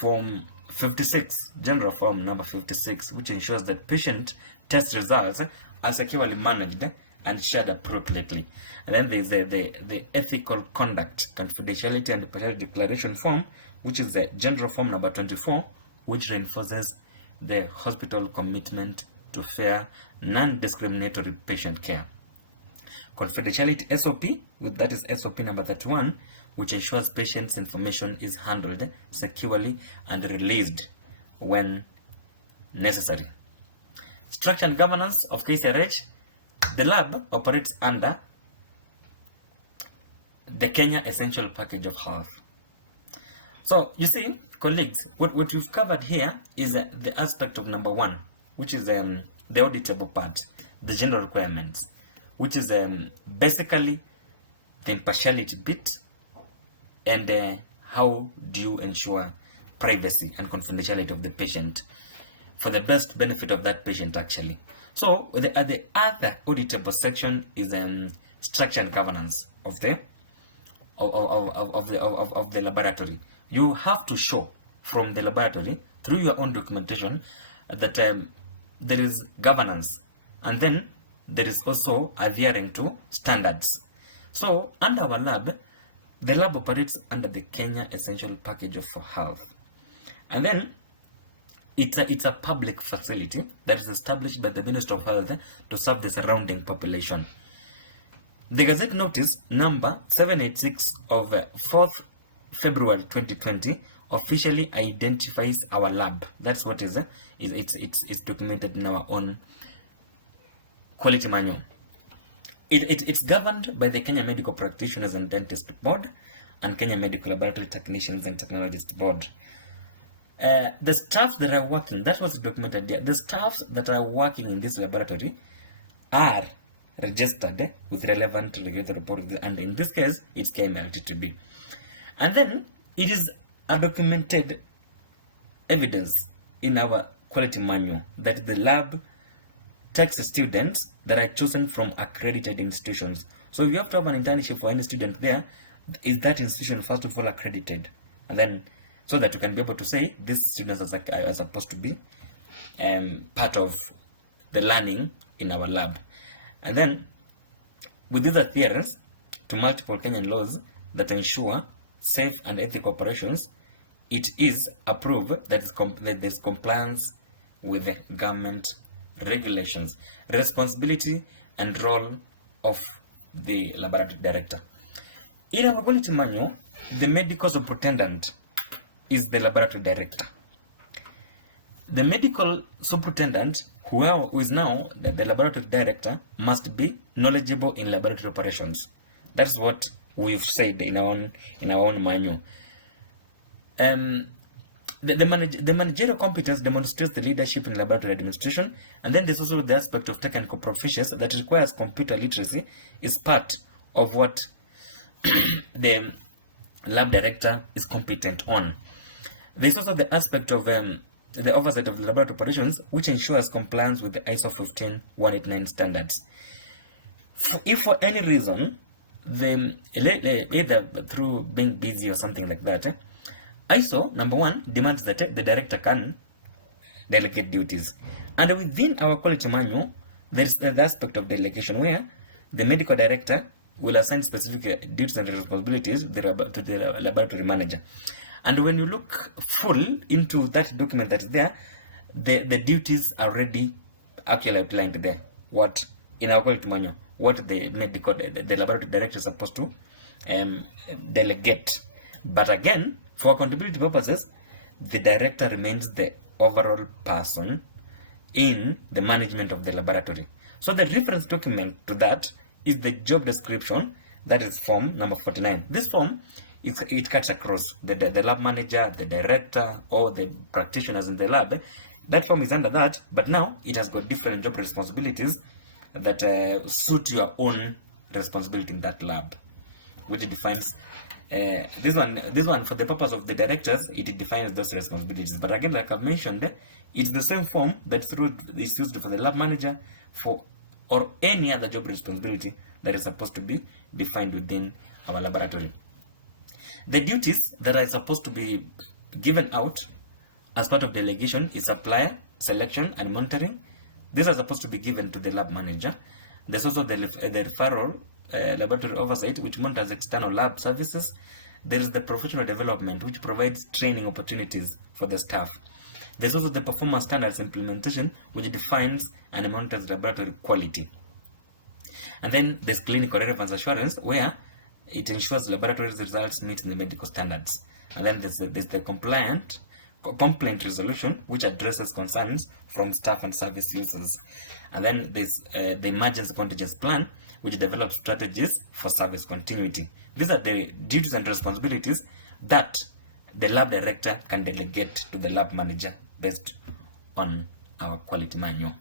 Form 56, General Form number 56, which ensures that patient test results are securely managed and shared appropriately. And then there's the ethical conduct, confidentiality and impartiality declaration form, which is the General Form number 24, which reinforces the hospital commitment to fair, non-discriminatory patient care. Confidentiality SOP, that is SOP number 31, which ensures patients' information is handled securely and released when necessary. Structure and governance of Kcrhl. The lab operates under the Kenya Essential Package of Health. So, you see, colleagues, what we've covered here is the aspect of number 1, which is the auditable part, the general requirements, which is basically the impartiality bit, and how do you ensure privacy and confidentiality of the patient for the best benefit of that patient actually. So the other auditable section is structure and governance of the laboratory. You have to show from the laboratory through your own documentation that there is governance, and then there is also adhering to standards. So under our lab, the lab operates under the Kenya Essential Package of Health, and then it's a public facility that is established by the Ministry of Health to serve the surrounding population. The Gazette Notice number 786 of 4th February 2020 officially identifies our lab. That's what it's documented in our own quality manual. It's governed by the Kenya Medical Practitioners and Dentists Board and Kenya Medical Laboratory Technicians and Technologists Board. The staff that are working, that was documented there, the staff that are working in this laboratory are registered with relevant regulatory authorities, and in this case, it's KMLTTB. And then, it is a documented evidence in our quality manual that the lab takes students that are chosen from accredited institutions. So if you have to have an internship for any student there, is that institution first of all accredited? And then, so that you can be able to say, these students are supposed to be part of the learning in our lab. And then, with these adherence to multiple Kenyan laws that ensure safe and ethical operations, it is approved that there's compliance with the government regulations, responsibility and role of the laboratory director. In our quality manual, the medical superintendent is the laboratory director. The medical superintendent, who is now the laboratory director, must be knowledgeable in laboratory operations. That's what we've said in our own manual. The managerial competence demonstrates the leadership in laboratory administration, and then there's also the aspect of technical proficiency that requires computer literacy is part of what the lab director is competent on. There's also the aspect of the oversight of the laboratory operations, which ensures compliance with the ISO 15189 standards. If for any reason, either through being busy or something like that, ISO, number one, demands that the director can delegate duties. And within our quality manual, there is the aspect of delegation where the medical director will assign specific duties and responsibilities to the laboratory manager. And when you look full into that document that is there, the duties are already actually outlined there. What in our quality manual, what the laboratory director is supposed to delegate. But again, for accountability purposes, the director remains the overall person in the management of the laboratory. So the reference document to that is the job description, that is form number 49. This form, it cuts across the lab manager, the director, or the practitioners in the lab. That form is under that, but now it has got different job responsibilities that suit your own responsibility in that lab, which defines this one for the purpose of the directors. It defines those responsibilities. But again, like I've mentioned, it's the same form that is used for the lab manager or any other job responsibility that is supposed to be defined within our laboratory. The duties that are supposed to be given out as part of delegation is supplier selection and monitoring. These are supposed to be given to the lab manager. There's also the referral laboratory oversight, which monitors external lab services. There is the professional development, which provides training opportunities for the staff. There's also the performance standards implementation, which defines and monitors laboratory quality. And then there's clinical relevance assurance, where it ensures laboratory results meet the medical standards. And then there's the complaint resolution, which addresses concerns from staff and service users. And then there's the emergency contingency plan, which develops strategies for service continuity. These are the duties and responsibilities that the lab director can delegate to the lab manager based on our quality manual.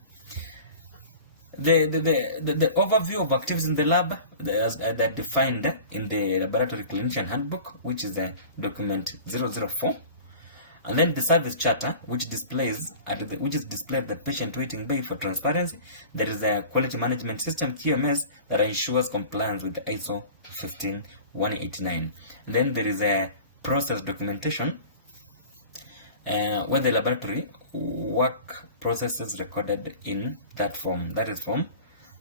The overview of activities in the lab that are defined in the laboratory clinician handbook, which is the document 004. And then the service charter, which is displayed at the patient waiting bay for transparency. There is a quality management system, QMS, that ensures compliance with the ISO 15189. And then there is a process documentation where the laboratory work processes recorded in that form. That is form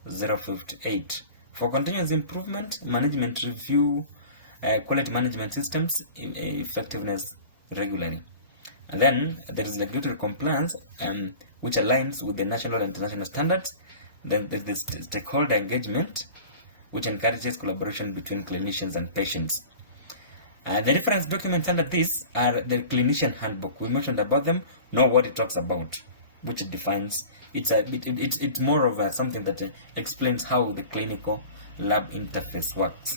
058. For continuous improvement, management review, quality management systems, effectiveness regularly. And then there is regulatory compliance, which aligns with the national and international standards. Then there's this stakeholder engagement, which encourages collaboration between clinicians and patients. The reference documents under this are the clinician handbook. We mentioned about them. Know what it talks about, which it defines. It's more of something that explains how the clinical lab interface works.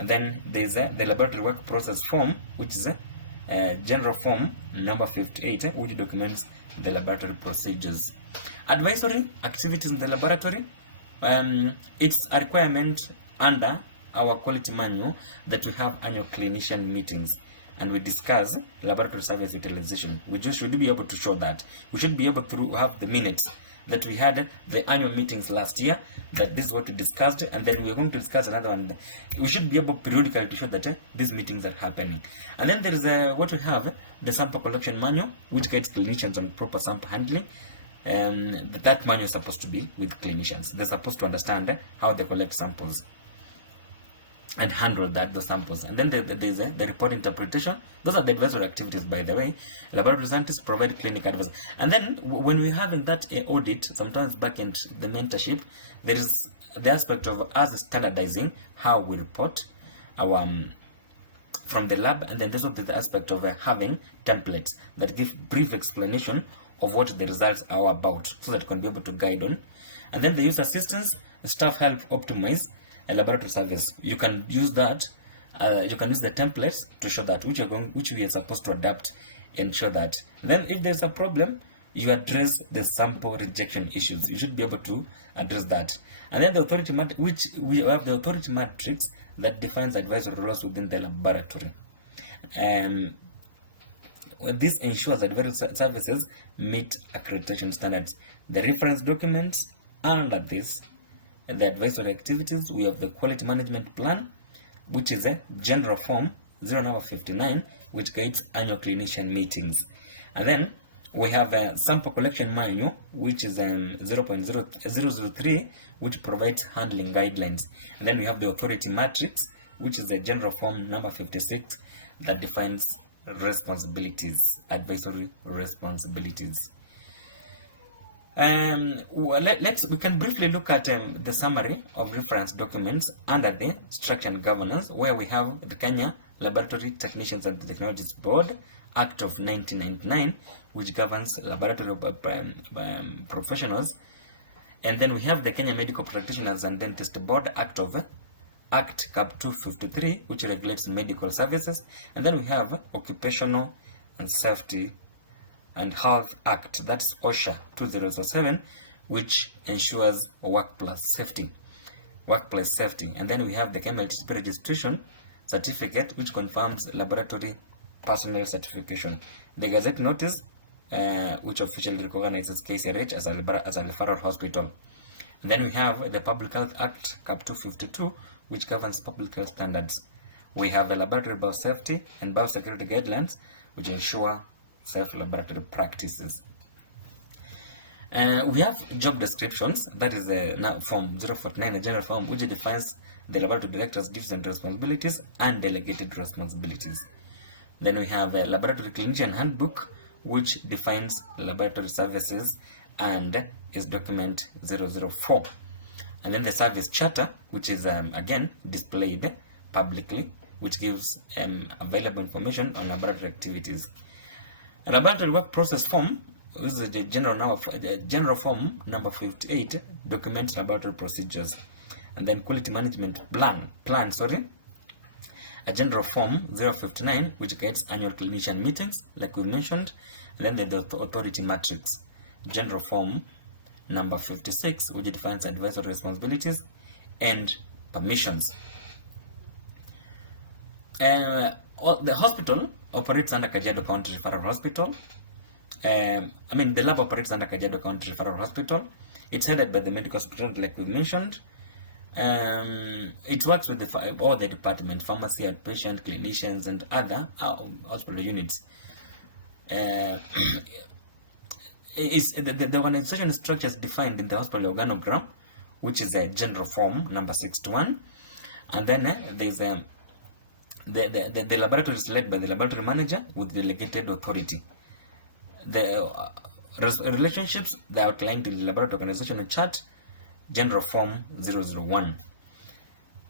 And then there's the laboratory work process form, which is general form number 58, which documents the laboratory procedures. Advisory activities in the laboratory. It's a requirement under our quality manual that we have annual clinician meetings and we discuss laboratory service utilization. We just should be able to show that. We should be able to have the minutes that we had the annual meetings last year, that this is what we discussed, and then we're going to discuss another one. We should be able periodically to show that these meetings are happening. And then there is what we have, the sample collection manual, which guides clinicians on proper sample handling. That manual is supposed to be with clinicians. They're supposed to understand how they collect samples and handle those samples. And then there's the report interpretation. Those are the advisory activities, by the way. Laboratory scientists provide clinical advice. And then when we're having that audit, sometimes back in the mentorship, there is the aspect of us standardizing how we report. our from the lab, and then there's also the aspect of having templates that give brief explanation of what the results are about, so that you can be able to guide on. And then the user assistance, staff help optimize a laboratory service. You can use that. You can use the templates to show that which we are supposed to adapt and show that. Then if there's a problem, you address the sample rejection issues. You should be able to address that. And then the authority which we have the authority matrix that defines advisory roles within the laboratory. This ensures that various services meet accreditation standards. The reference documents under this, the advisory activities, we have the quality management plan, which is a general form 0 number 59, which guides annual clinician meetings. And then we have a sample collection manual, which is 0.003, which provides handling guidelines. And then we have the authority matrix, which is a general form number 56, that defines responsibilities, advisory responsibilities. We can briefly look at the summary of reference documents under the structure and governance, where we have the Kenya Laboratory Technicians and Technologies Board Act of 1999, which governs laboratory professionals. And then we have the Kenya Medical Practitioners and Dentist Board Act Cap 253, which regulates medical services. And then we have Occupational and Safety and Health Act, that's OSHA 2007, which ensures workplace safety. And then we have the Kenya LTP registration certificate, which confirms laboratory personnel certification. The Gazette notice, which officially recognizes Kcrhl as a referral hospital. And then we have the Public Health Act Cap 252, which governs public health standards. We have the laboratory biosafety and biosecurity guidelines, which ensure safe laboratory practices. We have job descriptions, that is form 049, a general form, which defines the laboratory director's duties and responsibilities and delegated responsibilities. Then we have a laboratory clinician handbook, which defines laboratory services and is document 004. And then the service charter, which is again displayed publicly, which gives available information on laboratory activities. A laboratory work process form, this is the general form number 58, documents laboratory procedures. And then quality management plan, a general form 059, which guides annual clinician meetings, like we mentioned. And then the authority matrix, general form number 56, which defines advisory responsibilities and permissions. The hospital operates under Kajiado County Referral Hospital. The lab operates under Kajiado County Referral Hospital. It's headed by the medical superintendent, like we mentioned. It works with all the departments, pharmacy, outpatient, clinicians, and other hospital units. The organization structure is defined in the hospital organogram, which is a general form number 61. And then there's the laboratory is led by the laboratory manager with delegated authority. The relationships that are outlined in the laboratory organizational chart, general form 001.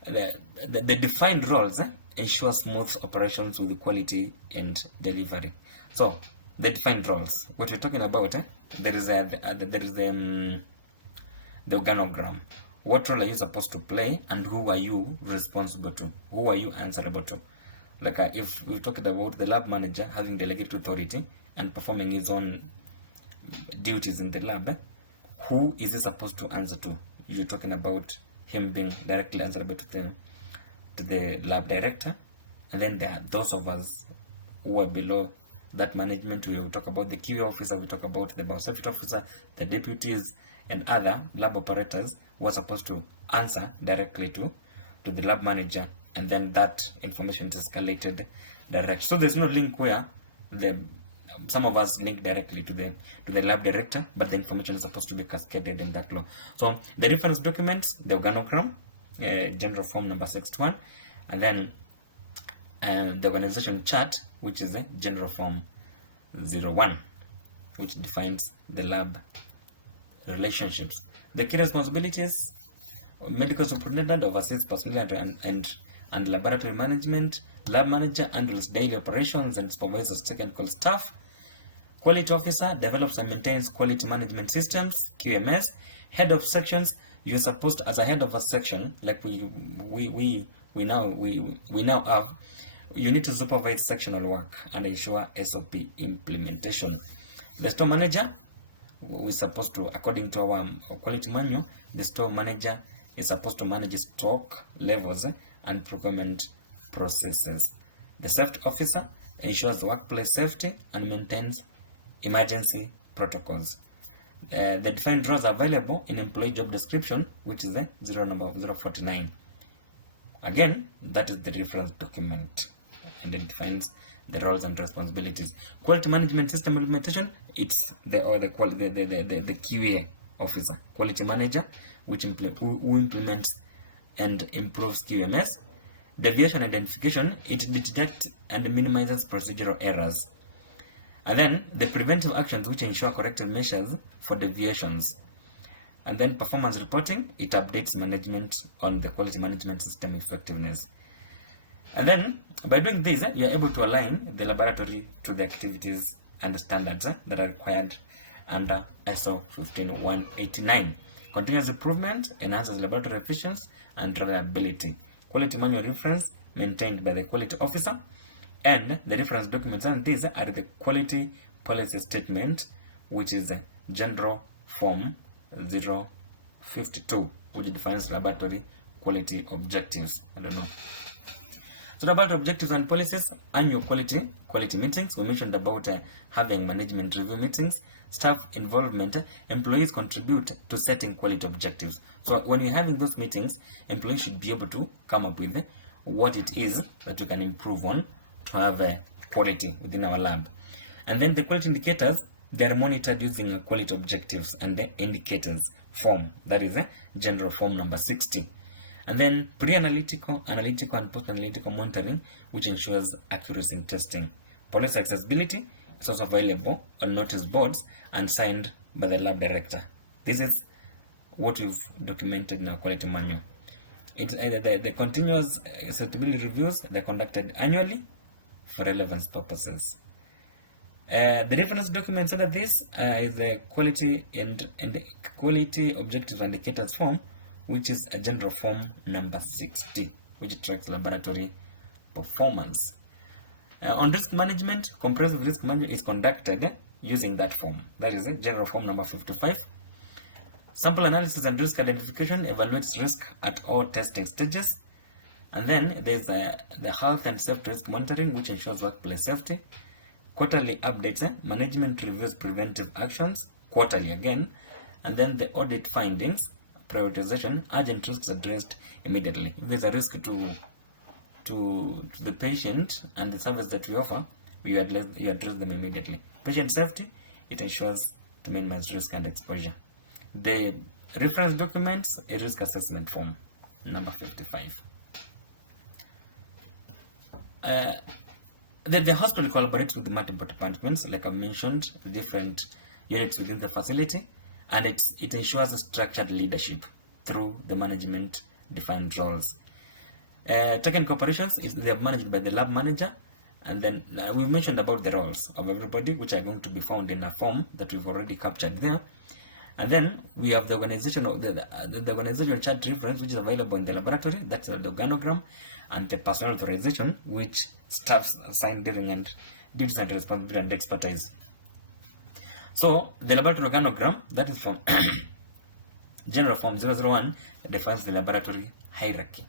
The defined roles ensure smooth operations with quality and delivery. So the defined roles, what we're talking about, there is the organogram. What role are you supposed to play, and who are you responsible to? Who are you answerable to? Like if we talked about the lab manager having delegated authority and performing his own duties in the lab, who is he supposed to answer to? You're talking about him being directly answerable to the lab director. And then there are those of us who are below that management. We will talk about the QA officer, we talk about the biosafety officer, the deputies, and other lab operators who are supposed to answer directly to the lab manager, and then that information is escalated direct. So there's no link where some of us link directly to the lab director, but the information is supposed to be cascaded in that flow. So the reference documents, the organogram, general form number 61, and then the organization chart, which is a general form 01, which defines the lab relationships. The key responsibilities: medical superintendent oversees personnel and and laboratory management. Lab manager handles daily operations and supervises technical staff. Quality officer develops and maintains quality management systems, QMS. Head of sections, you're supposed to, as a head of a section, like we now have, you need to supervise sectional work and ensure SOP implementation. The store manager, we're supposed to, according to our quality manual, the store manager is supposed to manage stock levels and procurement processes. The safety officer ensures workplace safety and maintains emergency protocols. The defined roles are available in employee job description, which is the number 049. Again, that is the reference document, and it defines the roles and responsibilities. Quality management system implementation, it's the QA officer, quality manager, who implements and improves QMS. Deviation identification, it detects and minimizes procedural errors. And then the preventive actions, which ensure corrective measures for deviations. And then performance reporting, it updates management on the quality management system effectiveness. And then by doing this, you are able to align the laboratory to the activities and the standards that are required under ISO 15189. Continuous improvement enhances laboratory efficiency and reliability. Quality manual reference maintained by the quality officer, and the reference documents and these are the quality policy statement, which is General Form 052, which defines laboratory quality objectives. I don't know. So about objectives and policies, annual quality meetings. We mentioned about having management review meetings, staff involvement. Employees contribute to setting quality objectives. So when you're having those meetings, employees should be able to come up with what it is that you can improve on to have quality within our lab. And then the quality indicators, they are monitored using quality objectives and the indicators form, that is General Form number 60. And then pre-analytical, analytical, and post-analytical monitoring, which ensures accuracy in testing. Policy accessibility is also available on notice boards and signed by the lab director. This is what we've documented in our quality manual. The continuous acceptability reviews, they're conducted annually for relevance purposes. The reference documents under this is the quality and the quality objectives and indicators form, which is a General Form number 60, which tracks laboratory performance. On risk management, comprehensive risk management is conducted using that form. That is General Form number 55. Sample analysis and risk identification evaluates risk at all testing stages. And then there's the health and safety risk monitoring, which ensures workplace safety. Quarterly updates, management reviews preventive actions, quarterly again. And then the audit findings, prioritization, urgent risks addressed immediately. If there's a risk to the patient and the service that we offer, you address them immediately. Patient safety, it ensures to minimize risk and exposure. The reference documents, a risk assessment form, number 55. The hospital collaborates with the multiple departments, like I mentioned, different units within the facility, and it ensures a structured leadership through the management defined roles. Technical operations they are managed by the lab manager, and then we've mentioned about the roles of everybody, which are going to be found in a form that we've already captured there. And then we have the organizational chart reference, which is available in the laboratory. That's the organogram, and the personnel authorization, which staffs assign duties and responsibility and expertise. So the laboratory organogram, that is from General Form 001, defines the laboratory hierarchy.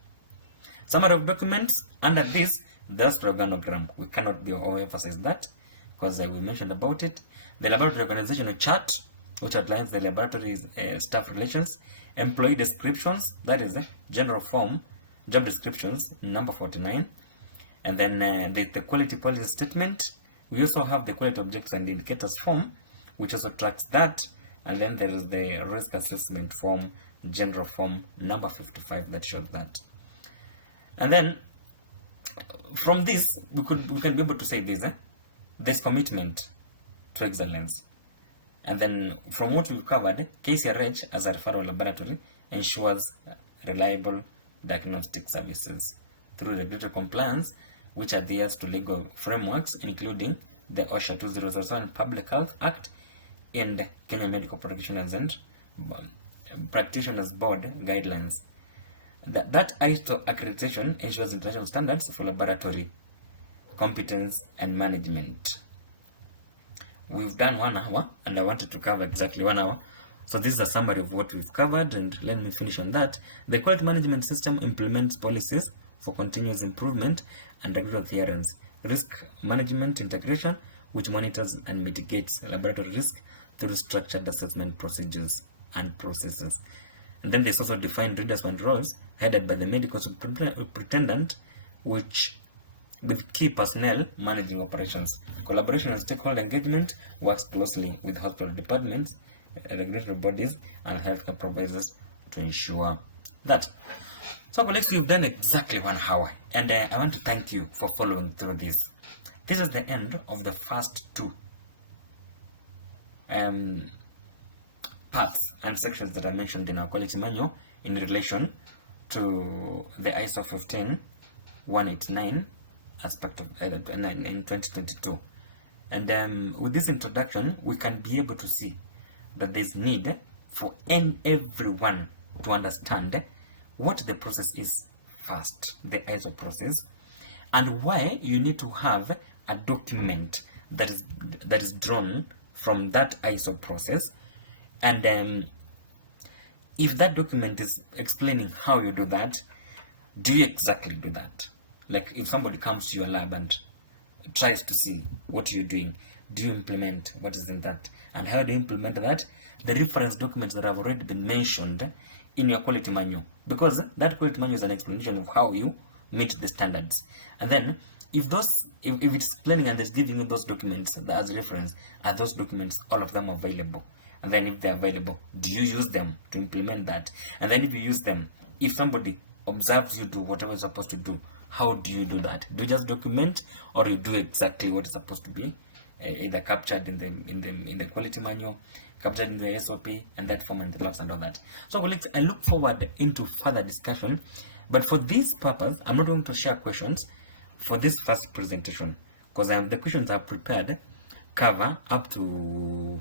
Summary of documents under this, that's the organogram. We cannot be overemphasize that because we mentioned about it. The laboratory organizational chart, which outlines the laboratory's staff relations. Employee descriptions, that is General Form job descriptions number 49. And then the quality policy statement. We also have the quality objectives and indicators form, which also tracks that. And then there is the risk assessment form, General Form number 55, that shows that. And then from this, we can be able to say this: there's commitment to excellence. And then from what we've covered, Kcrhl as a referral laboratory ensures reliable diagnostic services through regulatory compliance, which adheres to legal frameworks, including the OSHA 2007 Public Health Act and Kenya Medical Practitioners and Practitioners Board guidelines. That ISO accreditation ensures international standards for laboratory competence and management. We've done 1 hour, and I wanted to cover exactly 1 hour. So this is a summary of what we've covered, and let me finish on that. The quality management system implements policies for continuous improvement and regulatory adherence. Risk management integration, which monitors and mitigates laboratory risk through structured assessment procedures and processes. And then there's also defined leaders and roles headed by the medical superintendent, which with key personnel managing operations. Collaboration and stakeholder engagement works closely with hospital departments, regulatory bodies, and healthcare providers to ensure that. So colleagues, we've done exactly 1 hour, and I want to thank you for following through this. This is the end of the first 2 parts and sections that I mentioned in our quality manual in relation to the ISO 15189 aspect of in 2022. And with this introduction, we can be able to see that there's need for everyone to understand what the process is first, the ISO process, and why you need to have a document that is drawn from that ISO process. And if that document is explaining how you do that, do you exactly do that? Like if somebody comes to your lab and tries to see what you're doing, do you implement what is in that? And how do you implement that? The reference documents that have already been mentioned in your quality manual, because that quality manual is an explanation of how you meet the standards. And then if it's explaining and it's giving you those documents as reference, are those documents, all of them available? And then if they're available, do you use them to implement that? And then if you use them, if somebody observes you do whatever you're supposed to do, how do you do that? Do you just document, or you do exactly what is supposed to be either captured in the quality manual, captured in the SOP, and that form and the labs and all that? So colleagues, I look forward into further discussion, but for this purpose, I'm not going to share questions for this first presentation, because the questions I've prepared cover up to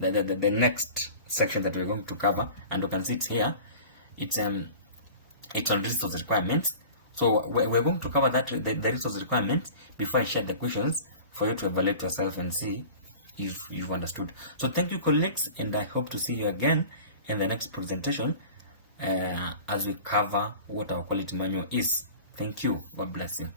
the next section that we're going to cover, and you can see it here. It's on resource requirements. So we're going to cover that the resource requirements before I share the questions for you to evaluate yourself and see if you've understood. So thank you, colleagues, and I hope to see you again in the next presentation as we cover what our quality manual is. Thank you. God bless you.